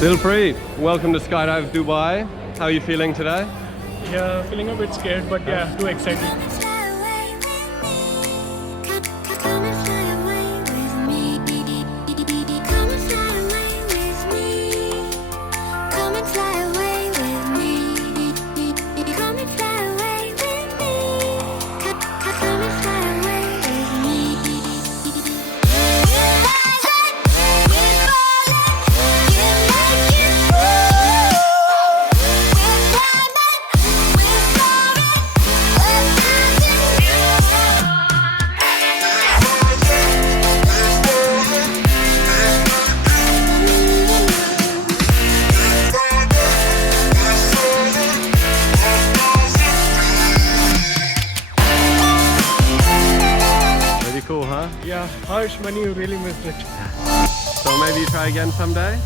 Dilpreet, welcome to Skydive Dubai. How are you feeling today? Yeah, feeling a bit scared, but yeah, too excited. Cool, huh? Yeah, harsh, but you really missed it. So maybe you try again someday?